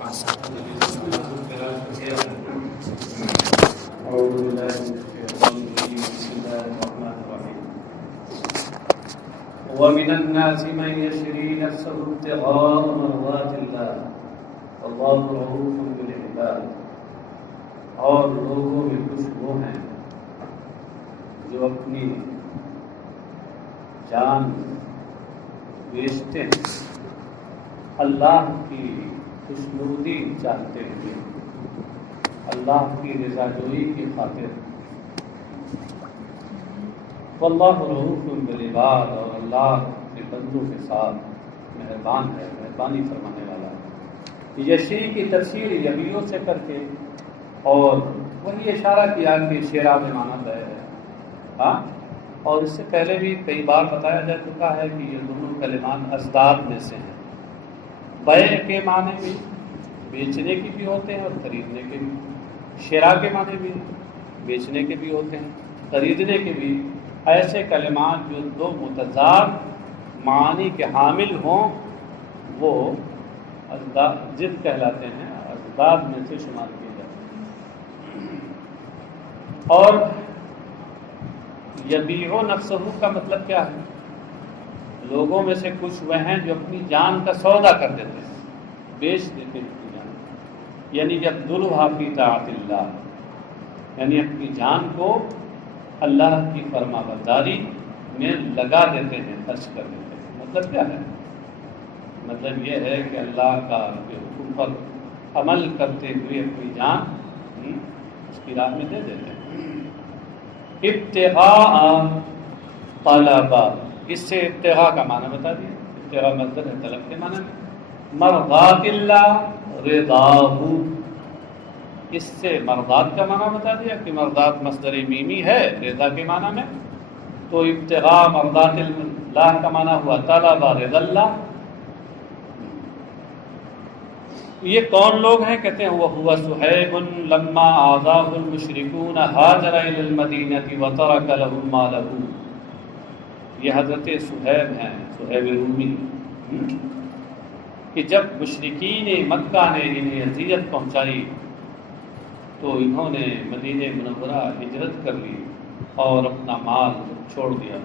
أعوذ بالله من الشيطان الرجيم بسم الله الرحمن الرحيم ومن الناس من يشري نفسه ابتغاء مرضات الله والله رؤوف بالعباد. اور لوگوں میں کچھ وہ ہیں جو اپنی جان بیچتے ہیں اللہ کی خوشنودی چاہتے ہوئے، اللہ کی رضا جوئی کی خاطر. واللہ رؤوف بالعباد، اور اللہ کے بندوں کے ساتھ مہربان ہے، مہربانی فرمانے والا ہے. یشی کی تفسیر یبیوں سے کر کے اور وہی اشارہ کیا کہ شیرا میں معنی ہے. ہاں، اور اس سے پہلے بھی کئی بار بتایا جا چکا ہے کہ یہ دونوں کلمات ازداد میں سے ہیں. بیع کے معنی بھی بیچنے کی بھی ہوتے ہیں اور خریدنے کے بھی. شیرا کے معنی بھی بیچنے کے بھی ہوتے ہیں، خریدنے کے بھی. ایسے کلمات جو دو متضاد معانی کے حامل ہوں وہ ازداد ضد کہلاتے ہیں، ازداد میں سے شمار کیے جاتے ہیں. اور یبیع نفسہ کا مطلب کیا ہے؟ لوگوں میں سے کچھ وہ ہیں جو اپنی جان کا سودا کر دیتے ہیں، بیچ دیتے ہیں اپنی جان. یعنی جب ذلھا فی طاعت اللہ، یعنی اپنی جان کو اللہ کی فرما برداری میں لگا دیتے ہیں، خرچ کر دیتے ہیں. مطلب کیا ہے؟ مطلب یہ ہے کہ اللہ کا حکم پر عمل کرتے ہوئے اپنی جان اس کی راہ میں دے دیتے ہیں. ابتغاء طلبا، اس سے ابتغاء کا معنی بتا دیا. ابتغاء مصدر ہے طلب کے معنی میں. مرضات اللہ رضاہ، اس سے مرضات کا معنی بتا دیا کہ مرضات مصدر میمی ہے رضا کے معنی میں. تو ابتغاء مرضات اللہ کا معنی ہوا طلب رضا اللہ. یہ کون لوگ ہیں؟ کہتے ہیں وہ صہیب لما آذاہ المشرکون ہاجر الی المدینہ وترک لهم مالہ. یہ حضرت صہیب ہیں، صہیب رومی، کہ جب مشرکین مکہ نے انہیں اذیت پہنچائی تو انہوں نے مدینہ منورہ ہجرت کر لی اور اپنا مال چھوڑ دیا.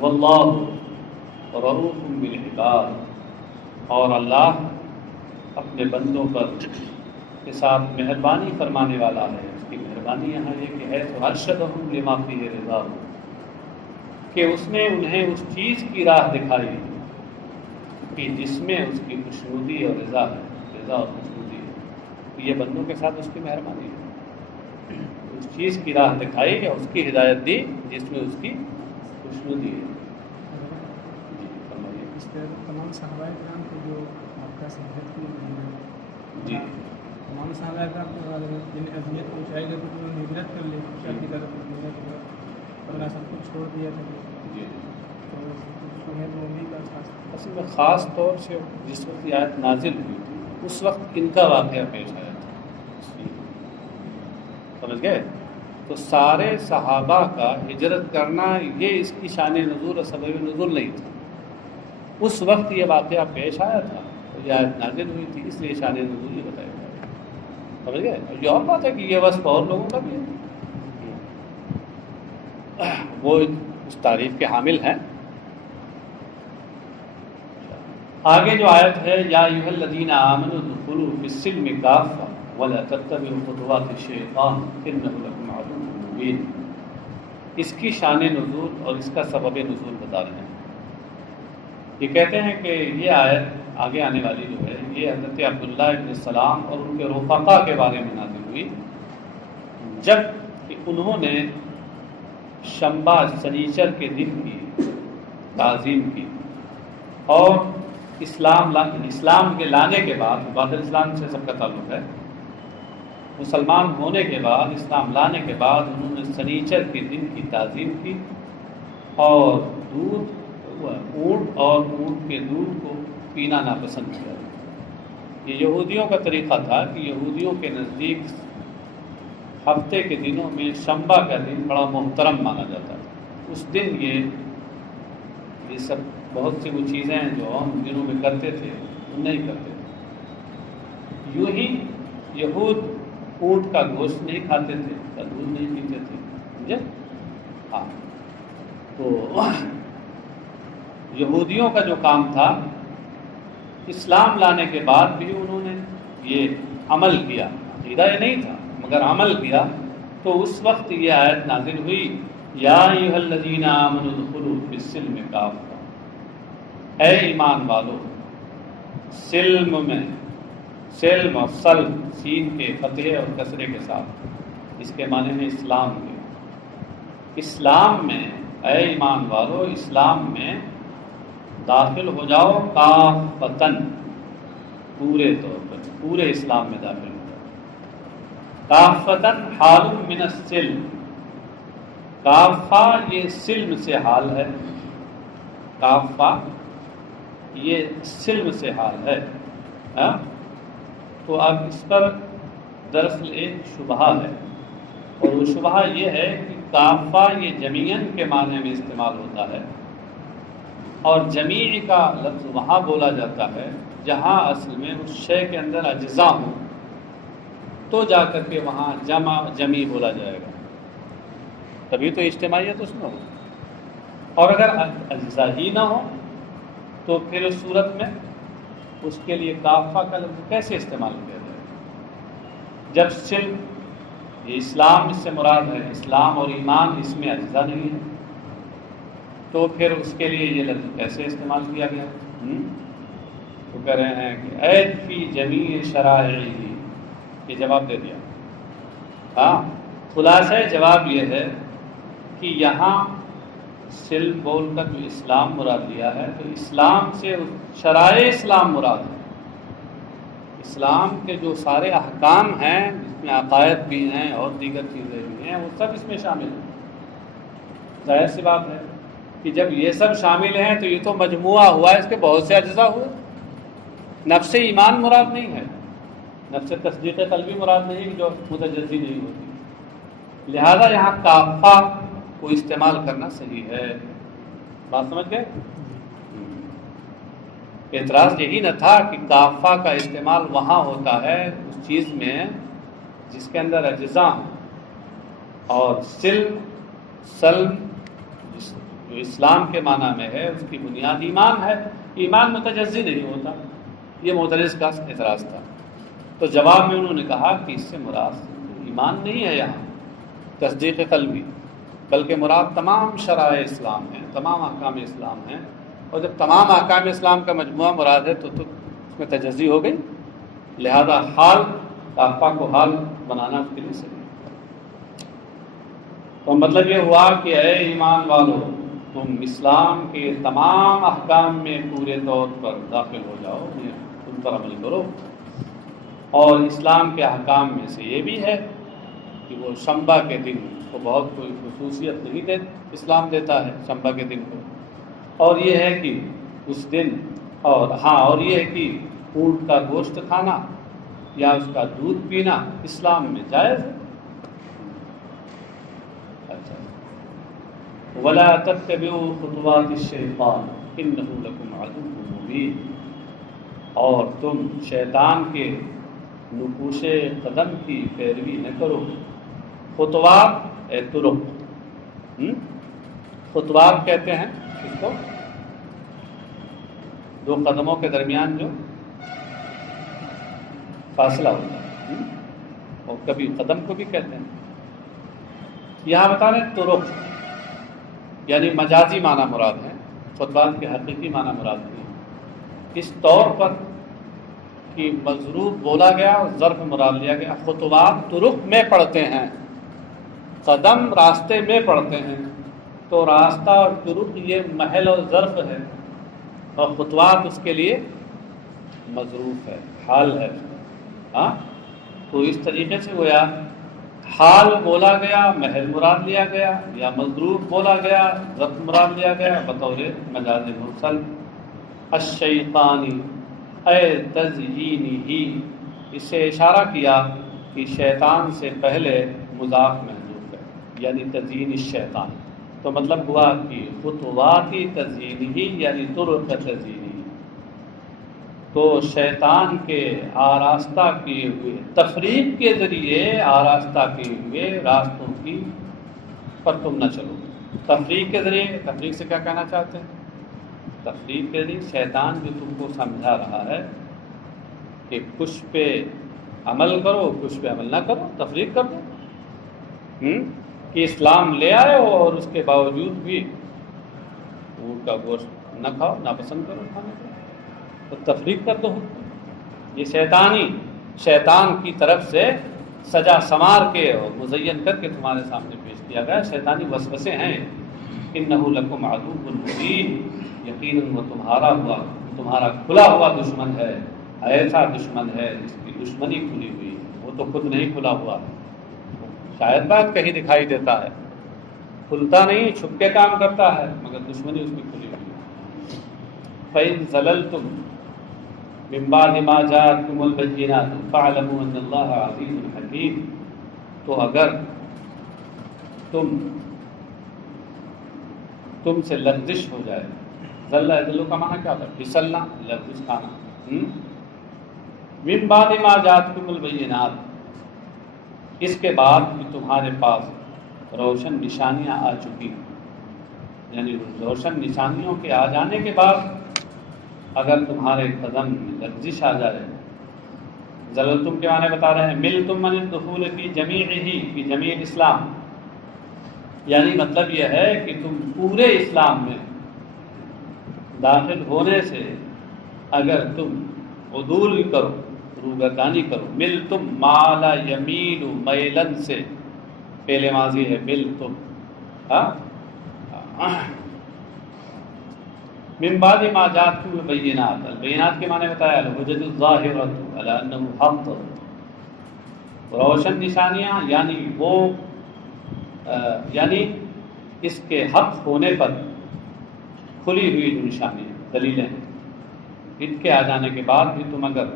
واللہ رؤوف بالعباد، اور اللہ اپنے بندوں پر کے ساتھ مہربانی فرمانے والا ہے. اس کی مہربانی یہاں یہ کہ ہے تو ارشدہم لما فیہ رضا، کہ اس نے انہیں اس چیز کی راہ دکھائی کہ جس میں اس کی خوشنودی اور رضا ہے. رضا اور خوشنودی ہے، یہ بندوں کے ساتھ اس کی مہربانی ہے. اس چیز کی راہ دکھائی یا اس کی ہدایت دی جس میں اس کی خوشنودی ہے. اس طرح تمام صحابہ کرام کو جو آپ کا صحبت کی جی تمام صحابہ کرام کو جن اذیت پہنچائی گئی تو انہوں نے ہجرت کر لی شاہ کی طرف اپنا سب کچھ چھوڑ دیا تھا. جی تو صہیب رومی کا اصل میں خاص طور سے جس وقت یہ آیت نازل ہوئی تھی اس وقت ان کا واقعہ پیش آیا تھا. سمجھ گئے؟ تو سارے صحابہ کا ہجرت کرنا یہ اس کی شان نزول اور سبب نزول نہیں تھا. اس وقت یہ واقعہ پیش آیا تھا تو یہ آیت نازل ہوئی تھی، اس لیے شان نزول یہ بتایا گیا. سمجھ گئے؟ یہ اور بات ہے کہ یہ وصف اور لوگوں کا بھی ہے، وہ اس تعریف کے حامل ہیں. آگے جو آیت ہے یا ایھا الذین آمنوا ادخلوا فی السلم کافۃ ولا تتبعوا خطوات الشیطان انہ لکم عدو مبین، اس کی شان نزول اور اس کا سبب نزول بتا رہے ہیں. یہ کہتے ہیں کہ یہ آیت آگے آنے والی جو ہے یہ حضرت عبداللہ ابن السلام اور ان کے رفقا کے بارے میں نازل ہوئی جب کہ انہوں نے شنبہ سنیچر کے دن کی تعظیم کی اور اسلام کے لانے کے بعد، بعد اسلام سے سب کا تعلق ہے، مسلمان ہونے کے بعد اسلام لانے کے بعد انہوں نے سنیچر کے دن کی تعظیم کی اور اونٹ اور اونٹ کے دودھ کو پینا ناپسند کیا. یہ یہودیوں کا طریقہ تھا کہ یہودیوں کے نزدیک ہفتے کے دنوں میں شنبہ کا دن بڑا محترم مانا جاتا تھا. اس دن یہ سب بہت سی وہ چیزیں ہیں جو ہم دنوں میں کرتے تھے نہیں کرتے تھے۔ یوں ہی یہود اونٹ کا گوشت نہیں کھاتے تھے، کا دودھ نہیں پیتے تھے، سمجھے؟ ہاں، تو یہودیوں کا جو کام تھا، اسلام لانے کے بعد بھی انہوں نے یہ عمل کیا، عقیدہ یہ نہیں تھا مگر عمل کیا، تو اس وقت یہ آیت نازل ہوئی، یا ایھا الذین آمنوا ادخلوا فی السلم کافہ، اے ایمان والو سلم میں، سلم اور سلم سین کے فتح اور کسرے کے ساتھ، اس کے معنی میں اسلام کے، اسلام میں، اے ایمان والو اسلام میں داخل ہو جاؤ، کافتن پورے طور پر، پورے اسلام میں داخل ہو جاؤ، کافتن حال من السلم، کافہ یہ سلم سے حال ہے، کافہ یہ سلم سے حال ہے، ہاں؟ تو اب اس پر دراصل ایک شبہہ ہے، اور وہ شبہہ یہ ہے کہ کافہ یہ جمیعاً کے معنی میں استعمال ہوتا ہے، اور جمیع کا لفظ وہاں بولا جاتا ہے جہاں اصل میں اس شے کے اندر اجزاء ہوں، تو جا کر کے وہاں جمیع بولا جائے گا، تبھی تو اجتماعیت اس میں ہو، اور اگر اجزاء ہی نہ ہو تو پھر اس صورت میں اس کے لیے کافہ کا لفظ کیسے استعمال کیا جائے گا؟ جب صرف یہ اسلام اس سے مراد ہے، اسلام اور ایمان اس میں اجزاء نہیں ہے، تو پھر اس کے لیے یہ لفظ کیسے استعمال کیا گیا؟ تو کہہ رہے ہیں کہ عید فی جمیع شرائعہ، یہ جواب دے دیا۔ ہاں، خلاصہ جواب یہ ہے کہ یہاں سلم بول کر جو اسلام مراد لیا ہے، تو اسلام سے شرائع اسلام مراد ہے، اسلام کے جو سارے احکام ہیں جس میں عقائد بھی ہیں اور دیگر چیزیں بھی ہیں، وہ سب اس میں شامل ہیں۔ ظاہر سی بات ہے کہ جب یہ سب شامل ہیں تو یہ تو مجموعہ ہوا ہے، اس کے بہت سے اجزاء ہوئے۔ نفس ایمان مراد نہیں ہے، نفس تصدیق قلبی مراد نہیں جو متجزی نہیں ہوتی، لہذا یہاں کافہ کو استعمال کرنا صحیح ہے۔ بات سمجھ گئے؟ اعتراض یہی نہ تھا کہ کافہ کا استعمال وہاں ہوتا ہے اس چیز میں جس کے اندر اجزاء ہیں، اور سلم جو اسلام کے معنی میں ہے اس کی بنیاد ایمان ہے، ایمان متجزی نہیں ہوتا، یہ معترض کا اعتراض تھا۔ تو جواب میں انہوں نے کہا کہ اس سے مراد ایمان نہیں ہے یہاں تصدیق قلبی، بلکہ مراد تمام شرائع اسلام ہیں، تمام احکام اسلام ہیں، اور جب تمام احکام اسلام کا مجموعہ مراد ہے تو اس میں تجزی ہو گئی، لہذا حال کافہ کو حال بنانا اس کے لیے صحیح۔ تو مطلب یہ ہوا کہ اے ایمان والو تم اسلام کے تمام احکام میں پورے طور پر داخل ہو جاؤ، ان پر عمل کرو، اور اسلام کے احکام میں سے یہ بھی ہے کہ وہ شنبہ کے دن اس کو بہت کوئی خصوصیت نہیں اسلام دیتا ہے شنبہ کے دن کو، اور یہ ہے کہ اس دن اور یہ ہے کہ اونٹ کا گوشت کھانا یا اس کا دودھ پینا اسلام میں جائز ہے۔ اچھا، وَلَا تَتَّبِعُوا خُطُوَاتِ الشَّيْطَانِ إِنَّهُ لَكُمْ عَدُوٌّ مُّبِينٌ، اور تم شیطان کے نقوش قدم کی پیروی نہ کرو۔ خطوات طرق، خطوات کہتے ہیں اس کو دو قدموں کے درمیان جو فاصلہ ہوتا ہے، اور کبھی قدم کو بھی کہتے ہیں۔ یہاں بتا رہے ہیں طرق، یعنی مجازی معنی مراد ہے، خطوات کے حقیقی معنی مراد نہیں ہے۔ اس طور پر کہ مضروب بولا گیا اور ظرف مراد لیا گیا۔ خطوات طرق میں پڑھتے ہیں، قدم راستے میں پڑھتے ہیں، تو راستہ اور طرق یہ محل اور ظرف ہے، اور خطوات اس کے لیے مظروف ہے، حال ہے۔ ہاں، تو اس طریقے سے گویا حال بولا گیا، محل مراد لیا گیا، یا مضروف بولا گیا، ظرف مراد لیا گیا بطور مجاز مرسل۔ الشیطانی اے تزیینہ، اس سے اشارہ کیا کہ شیطان سے پہلے مضاف محذوف ہے، یعنی تزیین الشیطان، تو مطلب ہوا کہ خطوات تزیینہ یعنی طرق تزیینہ، تو شیطان کے آراستہ کیے ہوئے تفریق کے ذریعے آراستہ کیے ہوئے راستوں کی پر تم نہ چلو۔ تفریق کے ذریعے، تفریق سے کیا کہنا چاہتے ہیں؟ تفریق کے ذریعے شیطان جو تم کو سمجھا رہا ہے کہ کچھ پہ عمل کرو، کچھ پہ عمل نہ کرو، تفریق کر دو، کہ اسلام لے آئے ہو اور اس کے باوجود بھی اونٹ کا گوشت نہ کھاؤ، ناپسند کرو کھانے کو، تو تفریق کر دو۔ یہ شیطان کی طرف سے سجا سنوار کے اور مزین کر کے تمہارے سامنے پیش کیا گیا شیطانی وسوسے ہیں۔ انہ لکم عدو مبین، یقیناً وہ تمہارا کھلا ہوا دشمن ہے، ایسا دشمن ہے جس کی دشمنی کھلی ہوئی، وہ تو خود نہیں کھلا ہوا، شاید بات کہیں دکھائی دیتا ہے، کھلتا نہیں، چھپ کے کام کرتا ہے، مگر دشمنی اس کی کھلی ہوئی ہے۔ فَإِن زَلَلْتُمْ مِن بَعْدِ مَا جَاءَتْكُمُ الْبَيِّنَاتُ فَاعْلَمُوا أَنَّ اللَّهَ عَزِيزٌ حَكِيمٌ، تو اگر تم سے لغزش ہو جائے، ذلہ ذلو کا معنی کیا ہوتا ہے؟ پھسلنا، لغزش کھانا۔ من بعد ما جاءتکم البینات، اس کے بعد بھی تمہارے پاس روشن نشانیاں آ چکی، یعنی روشن نشانیوں کے آ جانے کے بعد اگر تمہارے قدم میں لغزش آ جائے، ذللتم کے معنی بتا رہے ہیں، ملتم من الدخول فی جمیعہ، فی جمیع الاسلام، یعنی مطلب یہ ہے کہ تم پورے اسلام میں داخل ہونے سے اگر تم عدول کرو، روگردانی کرو، ملتم مالا یمیل میلن سے، پہلے ماضی ہے ملتم، من بعد ما جاءتکم البینات، البینات کے معنی بتایا، الحجج الظاہرۃ علی انہ حق، روشن نشانیاں یعنی اس کے حق ہونے پر کھلی ہوئی جو نشانیاں، دلیلیں ہیں، ان کے آ جانے کے بعد بھی تم اگر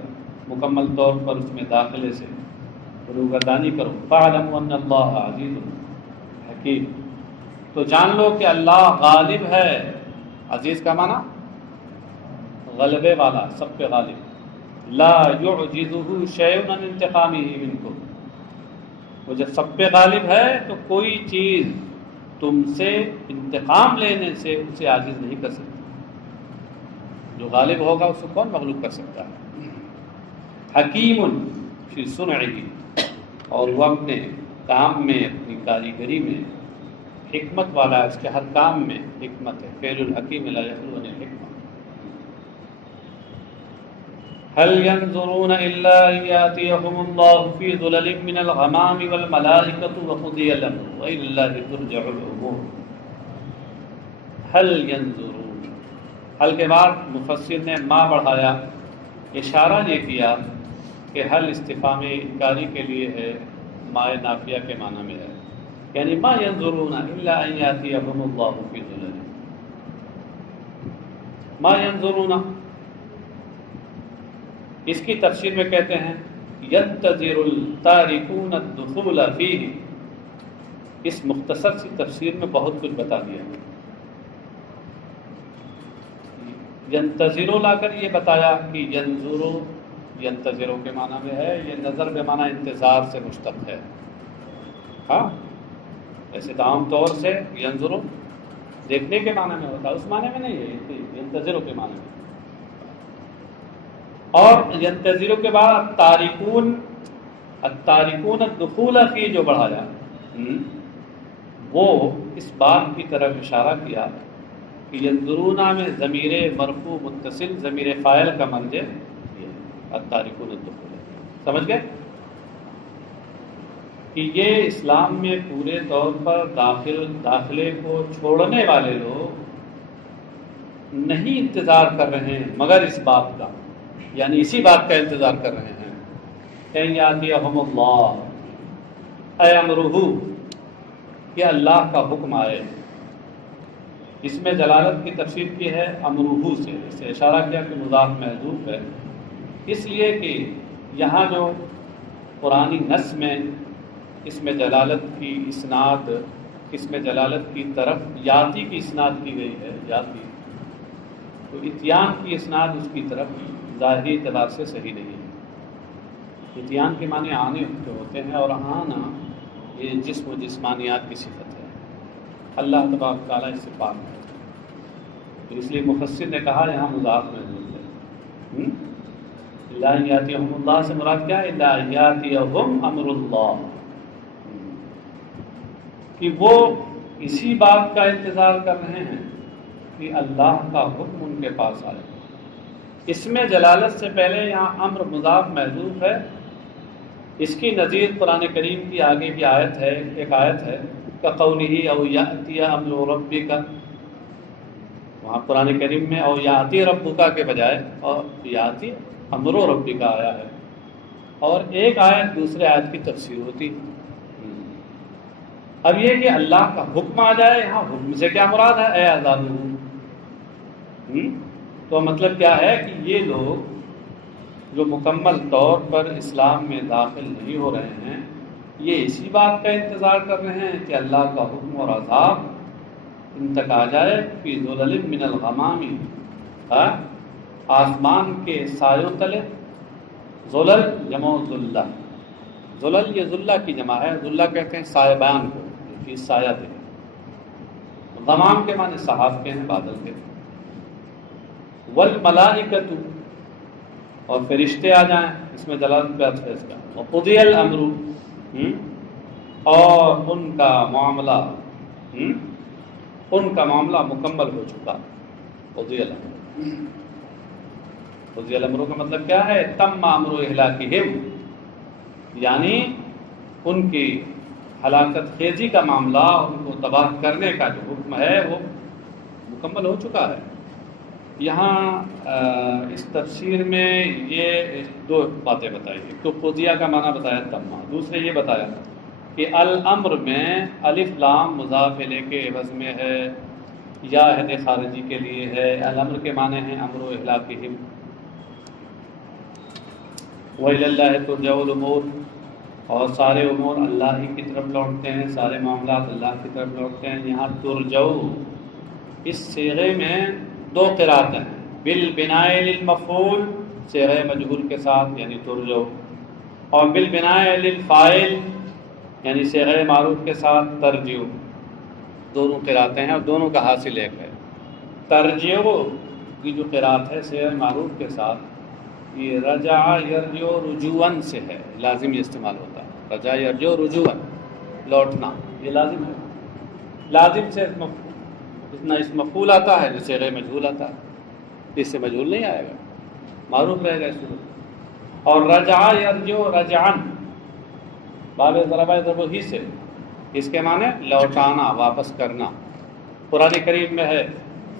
مکمل طور پر اس میں داخلے سے روگردانی کرو، فَاعْلَمُوا أَنَّ اللَّهَ عَزِيزٌ حَكِيمٌ، تو جان لو کہ اللہ غالب ہے۔ عزیز کا معنی غلبے والا، سب پہ غالب، لا يعجزه شيء عن انتقامه منكم، وہ جب سب پہ غالب ہے تو کوئی چیز تم سے انتقام لینے سے اسے عاجز نہیں کر سکتی، جو غالب ہوگا اس کو کون مغلوب کر سکتا ہے۔ حکیم فی صنعہ، اور وہ اپنے کام میں، اپنی کاریگری میں حکمت والا ہے، اس کے ہر کام میں حکمت ہے، فعل الحکیم لا یخلو عن الحکمہ۔ هل ينظرون الا ان ياتيهم الله في ظلل من الغمام والملائكة وقضي الامر والى الله ترجع الامور۔ هل ينظرون، حل کے بعد مفسر نے ما بڑھایا، اشارہ یہ کیا کہ حل استفہام انکاری کے لیے ہے، ما نافیہ کے معنی میں ہے، یعنی ما ينظرون الا ان ياتيهم الله في ظلل، ما ينظرون، اس کی تفسیر میں کہتے ہیں ينتظر التاركون الدخول فيه، اس مختصر سی تفسیر میں بہت کچھ بتا دیا۔ ینتظرو لا کر یہ بتایا کہ ینظرو، ینتظرو کے معنی میں ہے، یہ نظر بے معنی انتظار سے مشتق ہے، ہاں ایسے تو عام طور سے ینظرو دیکھنے کے معنی میں ہوتا ہے، اس معنی میں نہیں ہے، ینتظرو کے معنی میں۔ اور ینتظرو کے بعد التارکون الدخول فی جو بڑھایا، وہ اس بات کی طرف اشارہ کیا کہ ینظرون میں ضمیر مرفوع متصل ضمیر فاعل کا مرجع یہ التارکون الدخول، سمجھ گئے کہ یہ اسلام میں پورے طور پر داخلے کو چھوڑنے والے لوگ نہیں انتظار کر رہے ہیں مگر اس بات کا، یعنی اسی بات کا انتظار کر رہے ہیں کہ یاتیہم اللہ اے امرہ، کہ اللہ کا حکم آئے۔ اس میں جلالت کی تفسیر کی ہے امرہ سے، اس سے اشارہ کیا کہ مضاف محذوف ہے، اس لیے کہ یہاں جو قرآنی نص میں اس میں جلالت کی اسناد، اس میں جلالت کی طرف یاتی کی اسناد کی گئی ہے، یاتی، تو اتیان کی اسناد اس کی طرف ظاہری اعتبار سے صحیح نہیں ہے۔ اتیان کے معنی آنے جو ہوتے ہیں، اور آنا یہ جسم و جسمانیات کی صفت ہے، اللہ تبارک تعالیٰ اس سے پاک ہے۔ تو اس لیے مفسر نے کہا یہاں مضاف محذوف ہے۔ لا یاتیہم اللہ سے مراد کیا ہے؟ لا یاتیہم امر اللہ، کہ وہ اسی بات کا انتظار کر رہے ہیں کہ اللہ کا حکم ان کے پاس آئے۔ اس میں جلالت سے پہلے یہاں امر مضاف محذوف ہے۔ اس کی نظیر قرآن کریم کی آگے کی آیت ہے، ایک آیت ہے کقولہ او یاتی امر ربک، وہاں قرآن کریم میں او یاتی ربک کے بجائے اور یاتی امر ربک آیا ہے، اور ایک آیت دوسرے آیت کی تفسیر ہوتی۔ اب یہ کہ اللہ کا حکم آ جائے، یہاں حکم سے کیا مراد ہے؟ اے عذاب، تو مطلب کیا ہے کہ یہ لوگ جو مکمل طور پر اسلام میں داخل نہیں ہو رہے ہیں، یہ اسی بات کا انتظار کر رہے ہیں کہ اللہ کا حکم اور عذاب ان تک آ جائے، فی ظلل من الغمام، آسمان کے سایوں تلے۔ ظلل جمع ظلہ، ظلل یہ ظلہ کی جمع ہے، ظلہ کہتے ہیں سایبان کو، جو سایہ دے۔ غمام کے معنی صحاف کے ہیں، بادل کے ہیں۔ والملائکۃ، اور فرشتے آ جائیں، اس میں جلالت پہ ہے اس کا۔ وقضی الامر، اور ان کا معاملہ مکمل ہو چکا۔ قضی الامر، قضی الامر کا مطلب کیا ہے؟ تم امر اہلاکہم، یعنی ان کی ہلاکت خیزی کا معاملہ، ان کو تباہ کرنے کا جو حکم ہے وہ مکمل ہو چکا ہے۔ یہاں اس تفسیر میں یہ دو باتیں بتائی، ایک تو قضیہ کا معنی بتایا تمہ، دوسرے یہ بتایا کہ الامر میں الف لام مضاف الیہ کے عوض میں ہے، یا عہد خارجی کے لیے ہے۔ الامر کے معنی ہیں امر و اہلاکہم، وَإِلَى اللَّهِ تُرْجَعُ الْأُمُورُ، اور سارے امور اللہ ہی کی طرف لوٹتے ہیں، سارے معاملات اللہ کی طرف لوٹتے ہیں۔ یہاں ترجعو اس صیغے میں دو قرأتیں ہیں، بالبناء للمفعول صیغہ مجہول کے ساتھ یعنی ترجعو، اور بالبناء للفاعل یعنی صیغہ معروف کے ساتھ ترجعو۔ دونوں قرأتیں ہیں اور دونوں کا حاصل ایک ہے۔ ترجعو کی جو قرأت ہے صیغہ معروف کے ساتھ، یہ رجع یرجع رجوعاً سے ہے، لازم یہ استعمال ہوتا ہے، رجع یرجع رجوعاً، لوٹنا، یہ لازم ہے۔ لازم سے اتنا اس مفعول آتا ہے جو صیغہ مجہول آتا ہے، اس سے مجہول نہیں آئے گا، معروف رہے گا اس میں۔ اور رجع یرجع رجعاً، باب ضربہ ضرب ہی سے، اس کے معنی لوٹانا، واپس کرنا۔ قرآن کریم میں ہے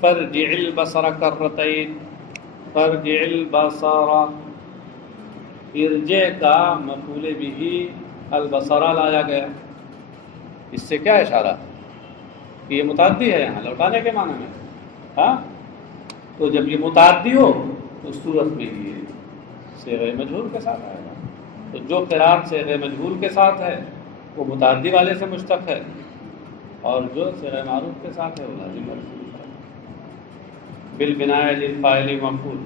فرجع البصر کرتین، فرجع البصر، ارجع کا مفعول بھی البصر لایا گیا، اس سے کیا اشارہ ہے؟ یہ متعدی ہے یہاں لوٹانے کے معنی میں، ہاں، تو جب یہ متعدی ہو تو اس صورت میں یہ صیغہ مجہول کے ساتھ آئے گا۔ تو جو قرأت صیغہ مجہول کے ساتھ ہے وہ متعدی والے سے مشتق ہے، اور جو صیغہ معروف کے ساتھ ہے وہ لازم والے سے مشتق ہے۔ بالبناء للفاعل مفعول،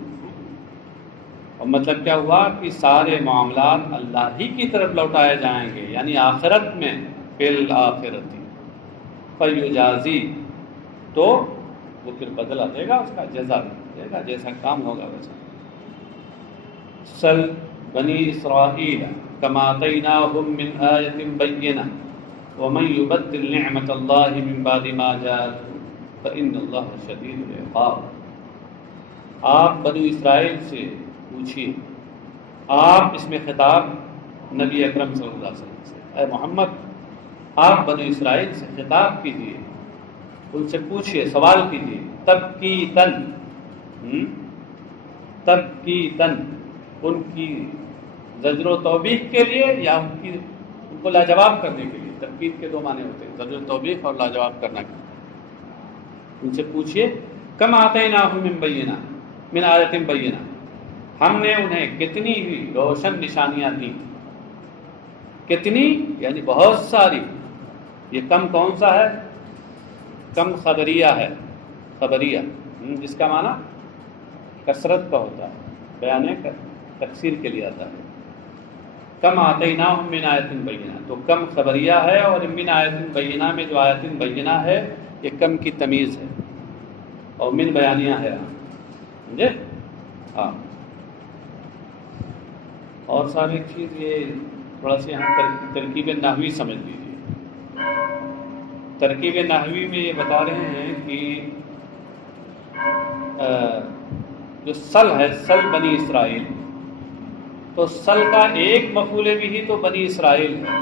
اور مطلب کیا ہوا کہ سارے معاملات اللہ ہی کی طرف لوٹائے جائیں گے، یعنی آخرت میں، بالآخرتی فیجازی، تو وہ پھر بدلہ دے گا، اس کا جزا دے گا، جیسا کام ہوگا ویسا۔ سل بنی اسرائیل کما آتیناہم من آیۃ بینہ ومن یبدل نعمت اللہ من بعد ما جاءتہ فإن اللہ شدید العقاب۔ آپ بنی اسرائیل سے پوچھیے، آپ اس میں خطاب نبی اکرم صلی اللہ علیہ وسلم سے، اے محمد آپ بنی اسرائیل سے خطاب کیجیے، ان سے پوچھئے، سوال کیجیے، تبکیتاً، تبکیتاً، ان کی زجر و توبیخ کے لیے یا ان کو لاجواب کرنے کے لیے۔ تبکیت کے دو معنی ہوتے ہیں، زجر و توبیخ اور لاجواب کرنا۔ ان سے پوچھئے کم آتیناہم من بینہ، من آیۃ بینہ، ہم نے انہیں کتنی ہی روشن نشانیاں دیں، کتنی یعنی بہت ساری۔ یہ کم کون سا ہے؟ کم خبریہ ہے، خبریہ، جس کا معنی کثرت کا ہوتا ہے، بیان تکثیر کے لیے آتا ہے۔ کم آتیناہم من آیۃ بینہ، تو کم خبریہ ہے، اور من آیۃ بینہ میں جو آیۃ بینہ ہے یہ کم کی تمیز ہے، اور من بیانیہ ہے، سمجھے؟ ہاں، اور صاحب ایک چیز یہ تھوڑا سا یہاں ترکیب نحوی سمجھ لیجیے۔ ترکیب نحوی میں یہ بتا رہے ہیں کہ جو سل ہے، سل بنی اسرائیل، تو سل کا ایک مفعول بھی تو بنی اسرائیل ہے،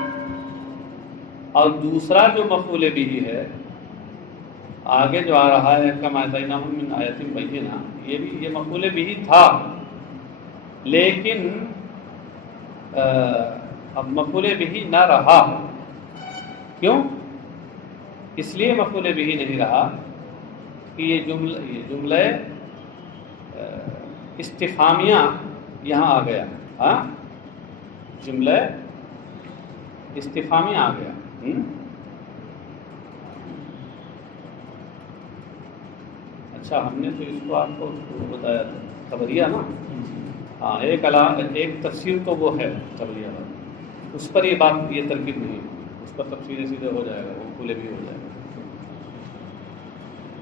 اور دوسرا جو مفعول بھی ہے آگے جو آ رہا ہے کم آتیناہم من آیۃ بینہ، یہ مفعول بھی تھا، لیکن اب مفعول بھی نہ رہا۔ کیوں؟ اس لیے مفعول بھی نہیں رہا کہ یہ جملہ استفہامیہ یہاں آ گیا، ہاں، جملہ استفہامیہ آ گیا۔ اچھا، ہم نے تو اس کو آپ کو بتایا تھا، خبریہ نا، ہاں، ایک تفسیر تو وہ ہے خبریہ والا، اس پر یہ بات، یہ ترکیب نہیں ہوگی، اس پر تفسیر سیدھے ہو جائے گا، وہ کھلے بھی ہو جائے گا۔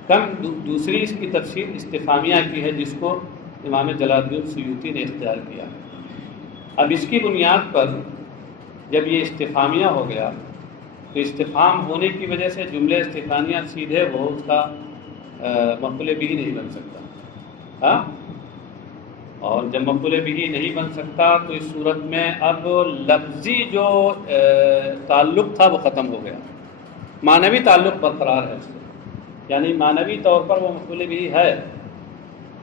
کم دوسری اس کی تفسیر استفہامیہ کی ہے، جس کو امام جلال الدین سیوطی نے اختیار کیا۔ اب اس کی بنیاد پر جب یہ استفہامیہ ہو گیا تو استفہام ہونے کی وجہ سے جملے استفہامیہ سیدھے وہ اس کا مفعول بھی نہیں بن سکتا، ہاں، اور جب مفعول بھی نہیں بن سکتا تو اس صورت میں اب لفظی جو تعلق تھا وہ ختم ہو گیا، معنوی تعلق برقرار ہے اس سے، یعنی معنوی طور پر وہ مفعول بھی ہے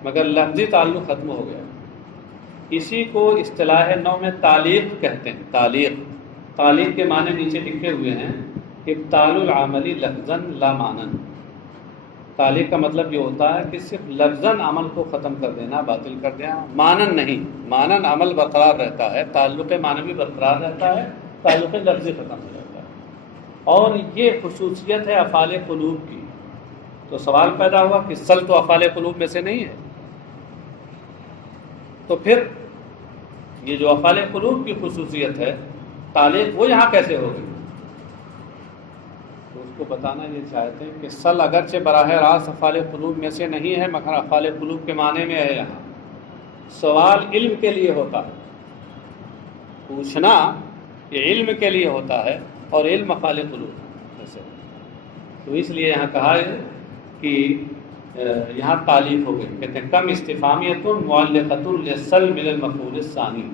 مگر لفظی تعلق ختم ہو گیا۔ اسی کو اصطلاح نو میں تعلیق کہتے ہیں۔ تعلیق کے معنی نیچے لکھے ہوئے ہیں، ابطال العمل لفظاً لا معنن۔ تعلیق کا مطلب یہ ہوتا ہے کہ صرف لفظاً عمل کو ختم کر دینا، باطل کر دینا، معنن نہیں، معنن عمل برقرار رہتا ہے، تعلق معنوی برقرار رہتا ہے، تعلق لفظی ختم ہو جاتا ہے، اور یہ خصوصیت ہے افعال قلوب کی۔ تو سوال پیدا ہوا کہ سل تو افعال قلوب میں سے نہیں ہے، تو پھر یہ جو افعال قلوب کی خصوصیت ہے تعلیق وہ یہاں کیسے ہوگی؟ تو اس کو بتانا یہ چاہتے ہیں کہ سل اگرچہ براہ راست افعال قلوب میں سے نہیں ہے مگر افعال قلوب کے معنی میں ہے۔ یہاں سوال علم کے لیے ہوتا ہے، پوچھنا یہ علم کے لیے ہوتا ہے، اور علم افعال قلوب جیسے، تو اس لیے یہاں کہا ہے کہ یہاں تعلیق ہو گئی، کہتے ہیں کم استفہامیۃ معلقۃ للسل من المفعول الثانی،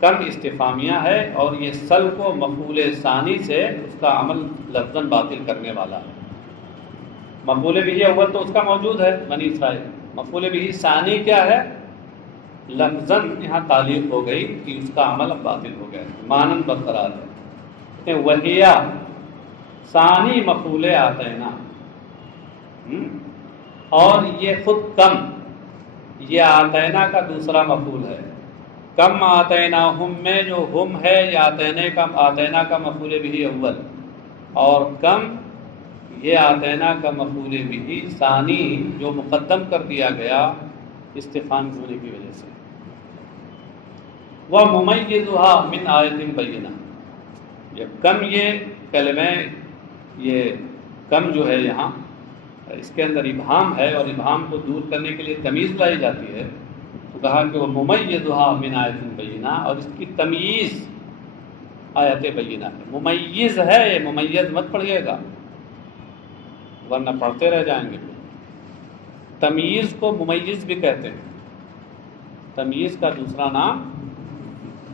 کم استفہامیہ ہے اور یہ سل کو مفعول ثانی سے اس کا عمل لفظاً باطل کرنے والا ہے۔ مفعول بھی اول تو اس کا موجود ہے بنی اسرائیل، مفعول بھی ثانی کیا ہے؟ لفظاً یہاں تعلیق ہو گئی کہ اس کا عمل اب باطل ہو گیا، معنن برقرار ہے۔ کہتے ہیں وہیہ ثانی مفعول آتینا، اور یہ خود کم، یہ آتینا کا دوسرا مفعول ہے۔ کم آتیناہم میں جو ہم ہے یہ آتینا کا مفعول بھی اول، اور کم یہ آتینا کا مفعول بھی ثانی جو مقدم کر دیا گیا استفہام ہونے کی وجہ سے۔ وَمُمَيِّزُهَا مِنْ آیَةٍ بَيِّنَةٍ، یہ کم، یہ کلمہ، یہ کم جو ہے یہاں اس کے اندر ابہام ہے، اور ابہام کو دور کرنے کے لیے تمیز لائی جاتی ہے، تو کہا کہ وہ ممیزها من آیت بینہ، اور اس کی تمییز آیت بینہ ہے۔ ممیز ہے، یہ ممیز مت پڑھیے گا ورنہ پڑھتے رہ جائیں گے۔ تمییز کو ممیز بھی کہتے ہیں، تمییز کا دوسرا نام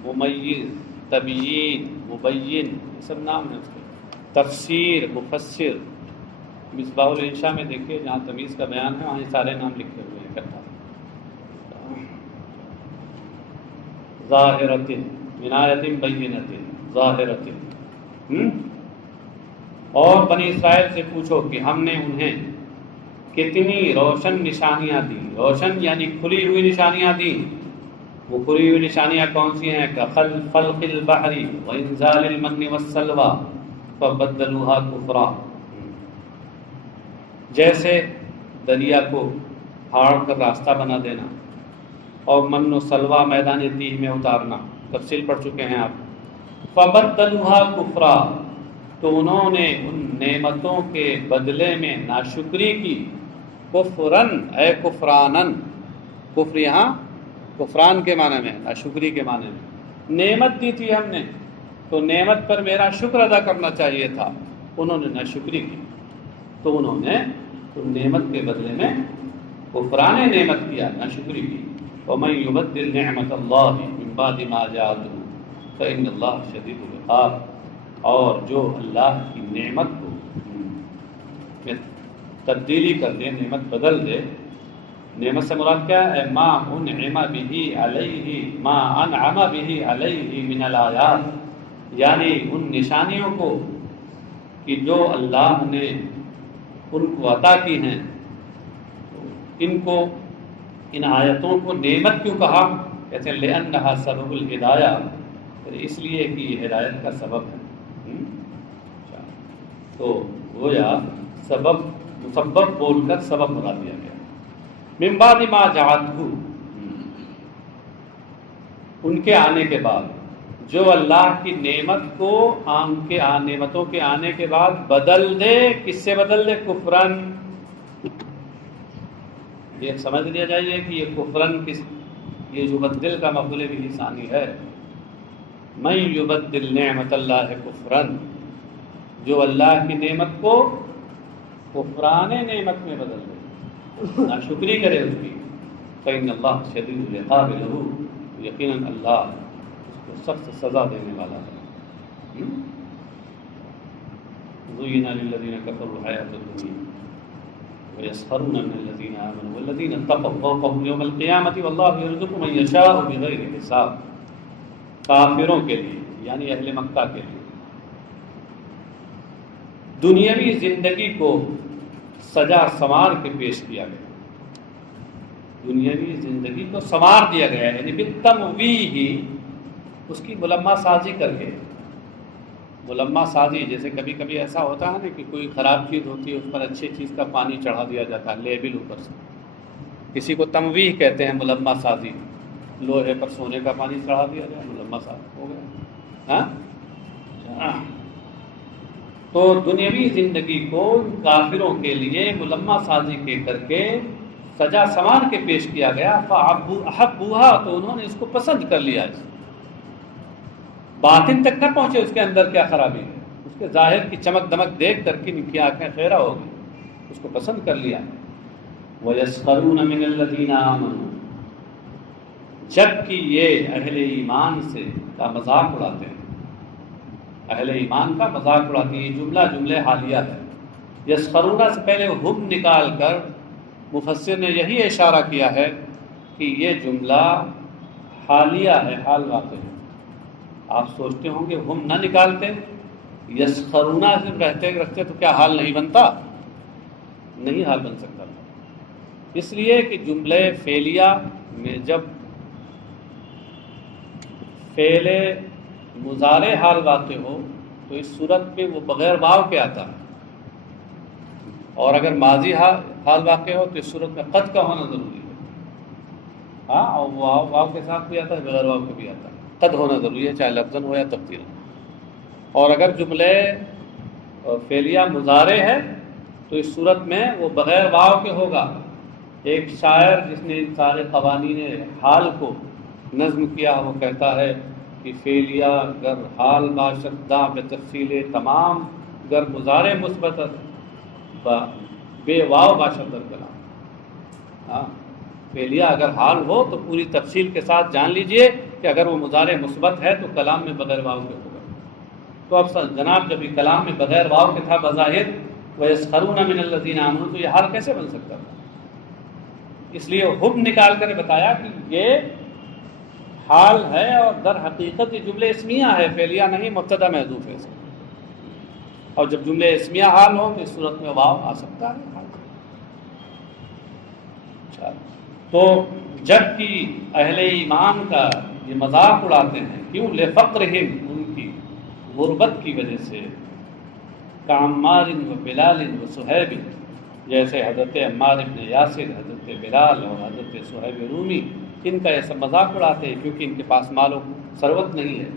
ممیز، تبیین، مبین، یہ سب نام ہے اس کے۔ تفسیر، مفسر، مصباح الانشاء میں دیکھیے جہاں تمیز کا بیان ہے وہاں سارے نام لکھے ہوئے ہیں اکٹھا۔ ظاہرۃ من آیۃ بینۃ، ظاہرۃ، اور بنی اسرائیل سے پوچھو کہ ہم نے انہیں کتنی روشن نشانیاں دی، روشن یعنی کھلی ہوئی نشانیاں دی۔ وہ کھلی ہوئی نشانیاں کون سی ہیں؟ فلق البحر وانزال المن والسلوى فبدلوها کفرا، جیسے دریا کو پھاڑ کر راستہ بنا دینا، اور من و سلوا میدان تیہ میں اتارنا، تفصیل پڑھ چکے ہیں آپ۔ فَبَدَّلُوهَا كُفْرًا، تو انہوں نے ان نعمتوں کے بدلے میں ناشکری کی، کفرن اے کفرانن، کفر یہاں کفران کے معنی میں، ناشکری کے معنی میں، نعمت دی تھی ہم نے تو نعمت پر میرا شکر ادا کرنا چاہیے تھا، انہوں نے ناشکری کی تو انہوں نے ان نعمت کے بدلے میں کفران نعمت کیا، ناشکری کی۔ وَمَن يُبَدِّلْ نِعْمَةَ اللَّهِ مِن بَعْدِ مَا جَاءَتْهُ فَإِنَّ اللَّهَ شَدِيدُ الْعِقَابِ، اور جو اللہ کی نعمت کو تبدیلی کر دے، نعمت بدل دے، نعمت سے مراد کیا ہے؟ ما انعم به علیہ، ما انعم به علیہ من الآیات، یعنی ان نشانیوں کو کہ جو اللہ نے ان کو عطا کی ہیں، ان کو، ان آیتوں کو نعمت کیوں کہا؟ کہتے ہیں لِأَنَّهَا سَبَبُ الْهِدَایَةِ، اس لیے کہ یہ ہدایت کا سبب ہے۔ تو گویا سبب مسبب بول کر سبب مراد دیا گیا۔ من بعد ما جاءتہ، ان کے آنے کے بعد، جو اللہ کی نعمت کو نعمتوں کے آنے کے بعد بدل دے، کس سے بدل دے؟ کفرن۔ یہ سمجھ لیا جائیے کہ یہ کفرن کس، یہ یبدل کا مفعول بھی ثانی ہے۔ من یبدل نعمت اللہ کفرن، جو اللہ کی نعمت کو کفران نعمت میں بدل دے، ناشکری کرے اس کی، فإن اللہ شدید العقاب لہ، یقیناً اللہ اس کو سخت سزا دینے والا ہے۔ زُیِّنَ لِلَّذِینَ کَفَرُوا الْحَیَاةُ الدُّنْیَا وَیَسْخَرُونَ مِنَ الَّذِینَ آمَنُوا وَالَّذِینَ اتَّقَوْا فَوْقَهُمْ یَوْمَ الْقِیَامَةِ وَاللَّهُ یَرْزُقُ مَن یَشَاءُ بِغَیرِ حساب، کافروں کے لیے یعنی اہل مکہ کے لیے دنیاوی زندگی کو سجا سنوار کے پیش کیا گیا، دنیاوی زندگی کو سنوار دیا گیا، یعنی بالتمویہ، اس کی ملمہ سازی کر کے، ملمہ سازی، جیسے کبھی کبھی ایسا ہوتا ہے نا کہ کوئی خراب چیز ہوتی ہے اس پر اچھی چیز کا پانی چڑھا دیا جاتا ہے، لیبل اوپر سے، کسی کو تمویہ کہتے ہیں، ملمہ سازی، لوہے پر سونے کا پانی چڑھا دیا جائے، ملمہ سازی ہو گیا۔ ہاں، تو دنیاوی زندگی کو کافروں کے لیے ملمہ سازی کے کر کے سجا سنوار کے پیش کیا گیا، فَأَحَبُّوهَا، تو انہوں نے اس کو پسند کر لیا، باطن تک نہ پہنچے اس کے اندر کیا خرابی ہے، اس کے ظاہر کی چمک دمک دیکھ کر کے ان کی آنکھیں خیرہ ہو گئی، اس کو پسند کر لیا۔ وَيَسْخَرُونَ مِنَ الَّذِينَ آمَنُوا، جبکہ یہ اہل ایمان سے کا مذاق اڑاتے ہیں، اہل ایمان کا مذاق اڑاتی ہے، یہ جملہ حالیہ ہے۔ یسخرون سے پہلے ہم نکال کر مفسر نے یہی اشارہ کیا ہے کہ یہ جملہ حالیہ ہے، حال واقع ہے۔ آپ سوچتے ہوں گے ہم نہ نکالتے، یسخرون سے رکھتے تو کیا حال نہیں بنتا؟ نہیں حال بن سکتا، اس لیے کہ جملے فعلیہ میں جب فعل مضارع حال واقع ہو تو اس صورت پہ وہ بغیر واو کے آتا ہے، اور اگر ماضی حال واقع ہو تو اس صورت میں قد کا ہونا ضروری ہے۔ ہاں، اور واو کے ساتھ بھی آتا ہے، بغیر واو کے بھی آتا ہے، قد ہونا ضروری ہے، چاہے لفظاً ہو یا تقدیراً۔ اور اگر جملے فعلیہ مضارع ہے تو اس صورت میں وہ بغیر واو کے ہوگا۔ ایک شاعر جس نے سارے قوانین حال کو نظم کیا، وہ کہتا ہے کہ فعلیہ گر حال باشد دا بے تفصیل تمام، گر مضارع مثبت بے واو باشد در کلام۔ ہاں، فعلیہ اگر حال ہو تو پوری تفصیل کے ساتھ جان لیجئے کہ اگر وہ مضارع مثبت ہے تو کلام میں بغیر واو کے ہوگا۔ تو اب جناب جب یہ کلام میں بغیر واو کے تھا بظاہر وَيَسْخَرُونَ مِنَ الَّذِينَ آمَنُوا، تو یہ حال کیسے بن سکتا تھا؟ اس لیے حکم نکال کر بتایا کہ یہ حال ہے، اور در حقیقت یہ جملے اسمیہ ہے، فعلیہ نہیں، مبتدا محذوف ہے اس کا۔ اور جب جملے اسمیہ حال ہوں تو اس صورت میں واو آ سکتا ہے۔ تو جب کہ اہل ایمان کا یہ مذاق اڑاتے ہیں، کیوں؟ لفقرہم، ان کی غربت کی وجہ سے، کعمار و بلال و صہیب، جیسے حضرت عمار ابن یاسر، حضرت حضرت بلال اور حضرت صہیب رومی، ان کا یہ سب مذاق اڑاتے ہیں کیونکہ ان کے پاس مال و ثروت نہیں ہے۔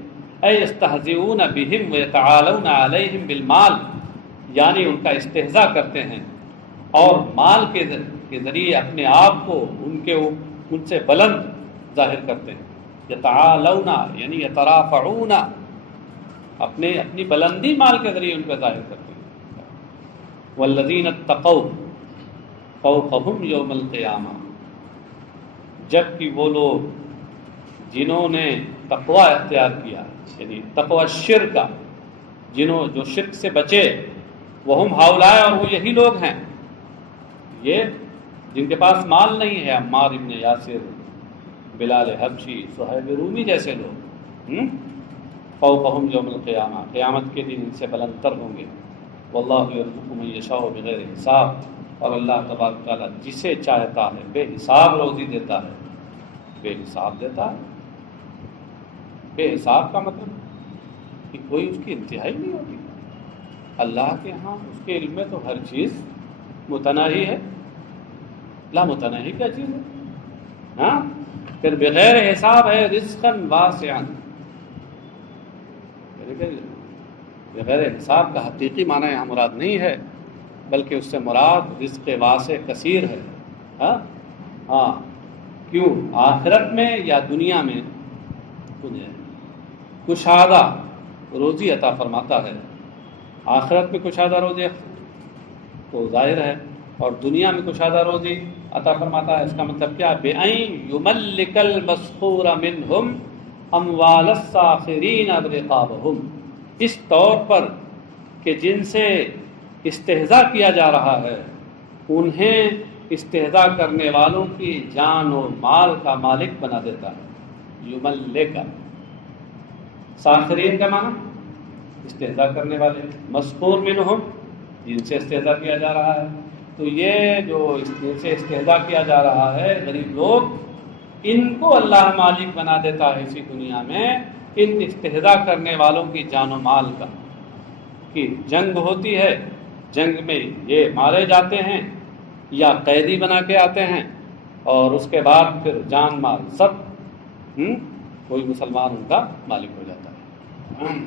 اے یستہزئون بہم ویتعالون علیہم بالمال، یعنی ان کا استہزاء کرتے ہیں اور مال کے ذریعے اپنے آپ کو ان سے بلند ظاہر کرتے ہیں۔ یتعالون یعنی یترافعون، اپنی بلندی مال کے ذریعے ان کا ظاہر کرتے ہیں۔ والذین اتقوا فوقہم یوم القیامہ، جبکہ وہ لوگ جنہوں نے تقوی اختیار کیا، یعنی تقوی شرک، جو شرک سے بچے، وہم ہؤلاء، اور وہ یہی لوگ ہیں، یہ جن کے پاس مال نہیں ہے، عمار ابن یاسر، بلال حبشی، صہیب رومی جیسے لوگ، فوقہم یوم القیامہ، قیامت کے دن ان سے بلند تر ہوں گے۔ واللہ یرزق من یشاء بغیر حساب، اور اللہ تبارک تعالیٰ جسے چاہتا ہے بے حساب روزی دیتا ہے، بے حساب دیتا ہے۔ بے حساب کا مطلب کہ کوئی اس کی انتہائی نہیں ہوتی۔ اللہ کے ہاں اس کے علم میں تو ہر چیز متناہی ہے، لا متناہی کیا چیز ہے؟ ہاں، پھر بغیر حساب ہے رزقا واسعا، بغیر حساب کا حقیقی معنی یہاں مراد نہیں ہے، بلکہ اس سے مراد رزق واسع کثیر ہے۔ ہاں، کیوں؟ آخرت میں یا دنیا میں انہیں کشادہ روزی عطا فرماتا ہے۔ آخرت میں کشادہ روزی تو ظاہر ہے، اور دنیا میں کشادہ روزی عطا فرماتا ہے۔ اس کا مطلب کیا؟ بِأَن يُمَلِّكَ الْمَسْخُورَ مِنْهُمْ أَمْوَالَ السَّاخِرِينَ وَرِقَابَهُمْ، اس طور پر کہ جن سے استہزاء کیا جا رہا ہے انہیں استہزاء کرنے والوں کی جان و مال کا مالک بنا دیتا ہے۔ یملک، ساخرین کا معنی استہزاء کرنے والے، مسخور منہم، جن سے استہزاء کیا جا رہا ہے۔ تو یہ جو جن سے استہزاء کیا جا رہا ہے، غریب لوگ، ان کو اللہ مالک بنا دیتا ہے اسی دنیا میں، ان استہزاء کرنے والوں کی جان و مال کا۔ کہ جنگ ہوتی ہے، جنگ میں یہ مارے جاتے ہیں یا قیدی بنا کے آتے ہیں، اور اس کے بعد پھر جان مال سب کوئی مسلمان ان کا مالک ہو جاتا ہے۔